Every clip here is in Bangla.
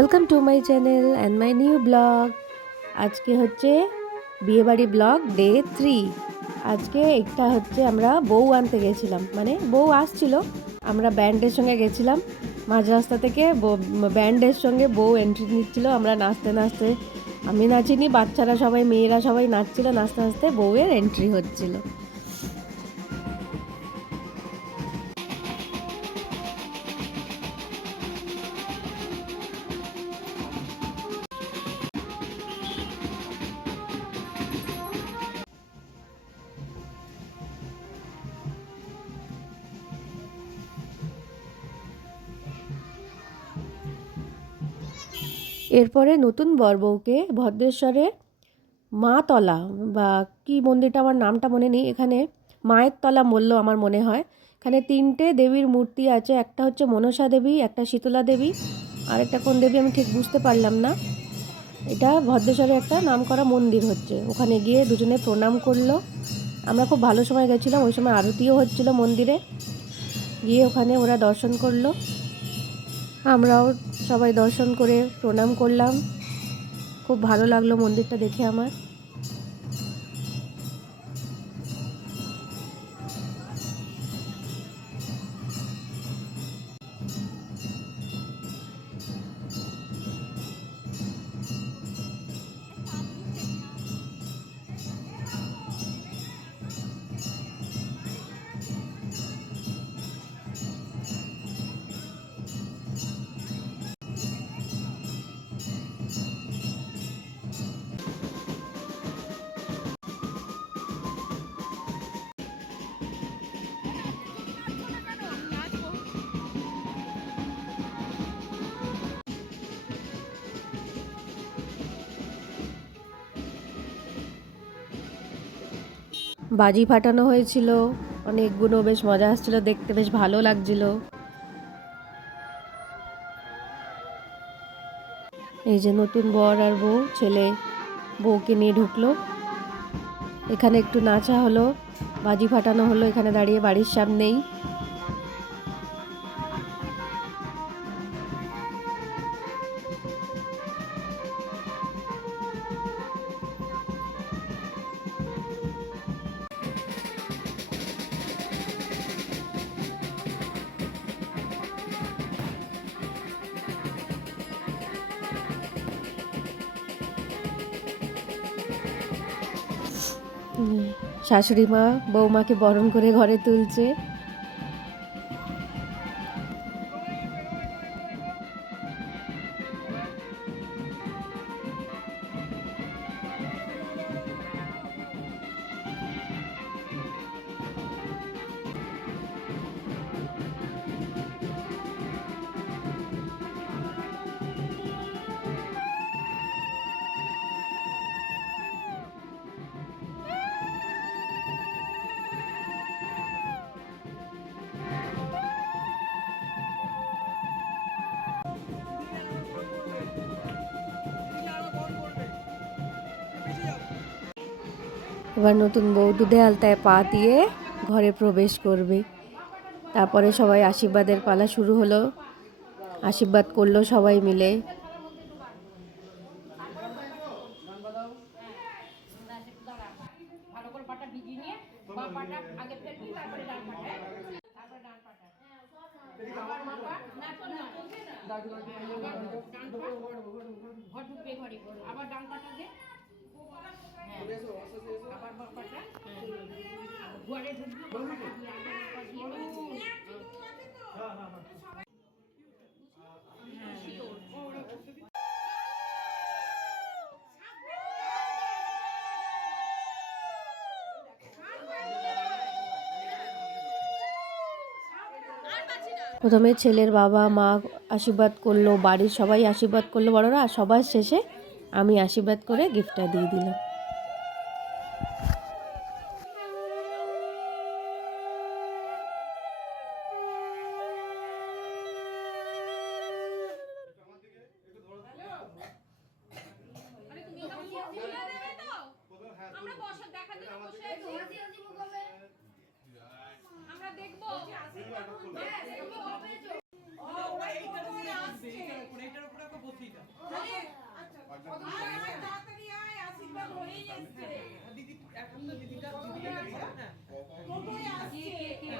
Welcome to my channel and my new blog আজকে হচ্ছে বিয়েবাড়ি ব্লগ ডে থ্রি আজকে একটা হচ্ছে আমরা বউ আনতে গেছিলাম। মানে বউ আসছিল, আমরা ব্যান্ডের সঙ্গে গেছিলাম। মাঝ রাস্তা থেকে ব্যান্ডের সঙ্গে বউ এন্ট্রি নিচ্ছিল। আমরা নাচতে নাচতে, আমি নাচিনি, বাচ্চারা সবাই, মেয়েরা সবাই নাচছিল, নাচতে নাচতে বউয়ের এন্ট্রি হচ্ছিল। এরপরে নতুন বর বউকে ভদ্রেশ্বরের মা তলা বা কি মন্দিরটা আমার নামটা মনে নেই, এখানে মায়ের তলা বলল আমার মনে হয়। এখানে তিনটে দেবীর মূর্তি আছে, একটা হচ্ছে মনসা দেবী, একটা শীতলা দেবী আর একটা কোন দেবী আমি ঠিক বুঝতে পারলাম না। এটা ভদ্রেশ্বরে একটা নামকরা মন্দির হচ্ছে। ওখানে গিয়ে দুজনে প্রণাম করল। আমরা খুব ভালো সময় গেছিলাম, ওই সময় আরতিও হচ্ছিল মন্দিরে। গিয়ে ওখানে ওরা দর্শন করল। আমরাও সবাই দর্শন করে প্রণাম করলাম। খুব ভালো লাগল মন্দিরটা দেখে আমার। বাজি ফাটানো হয়েছিল। অনেকগুলো বেশ মজা আসছিল, দেখতে বেশ ভালো লাগছিল। এই যে নতুন বর আর বউ, ছেলে বউকে নিয়ে ঢুকলো। এখানে একটু নাচা হলো, বাজি ফাটানো হলো, এখানে দাঁড়িয়ে বাড়ির সামনেই। শাশুড়ি মা বৌমাকে বরণ করে ঘরে তুলছে। এবার নতুন বউ দুধে আলতায় পা দিয়ে ঘরে প্রবেশ করবে। তারপরে সবাই আশীর্বাদের পালা শুরু হলো। আশীর্বাদ করল সবাই মিলে। তারপরে ডান? প্রথমে ছেলের বাবা, মা আশীর্বাদ করল, বাড়ির সবাই আশীর্বাদ করল, বড়রা আর সবার শেষে আমি আশীর্বাদ করে গিফটটা দিয়ে দিলাম।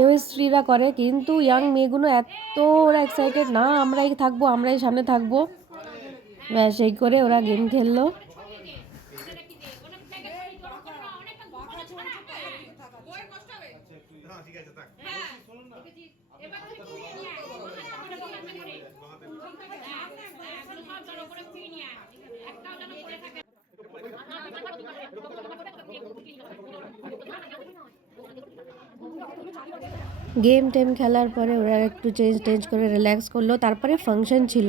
এওএসট্রিরা করে, কিন্তু ইয়াং মেয়েগুলো এত ওরা এক্সাইটেড না, আমরাই থাকব, আমরাই সামনে থাকব। ব্যাস, এই করে ওরা গেম খেললো। গেম টেম খেলার পরে ওরা একটু চেঞ্জ টেঞ্জ করে রিল্যাক্স করল। তারপরে ফাংশন ছিল।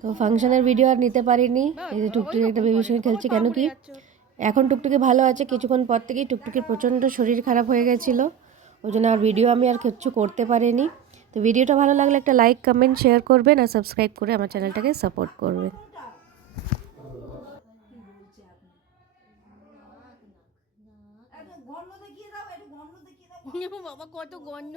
তো ফাংশনের ভিডিও আর নিতে পারিনি। এই যে টুকটুকি একটা বেবির সঙ্গে খেলছে, কেন কি? এখন টুকটুকি ভালো আছে। কিছুক্ষণ পর থেকেই টুকটুকির প্রচণ্ড শরীর খারাপ হয়ে গেছিল। ওই জন্য আর ভিডিও আমি আর কিছু করতে পারিনি। তো ভিডিওটা ভালো লাগলে একটা লাইক কমেন্ট শেয়ার করবেন আর সাবস্ক্রাইব করে আমার চ্যানেলটাকে সাপোর্ট করবেন। বাবা কত গন্ধ।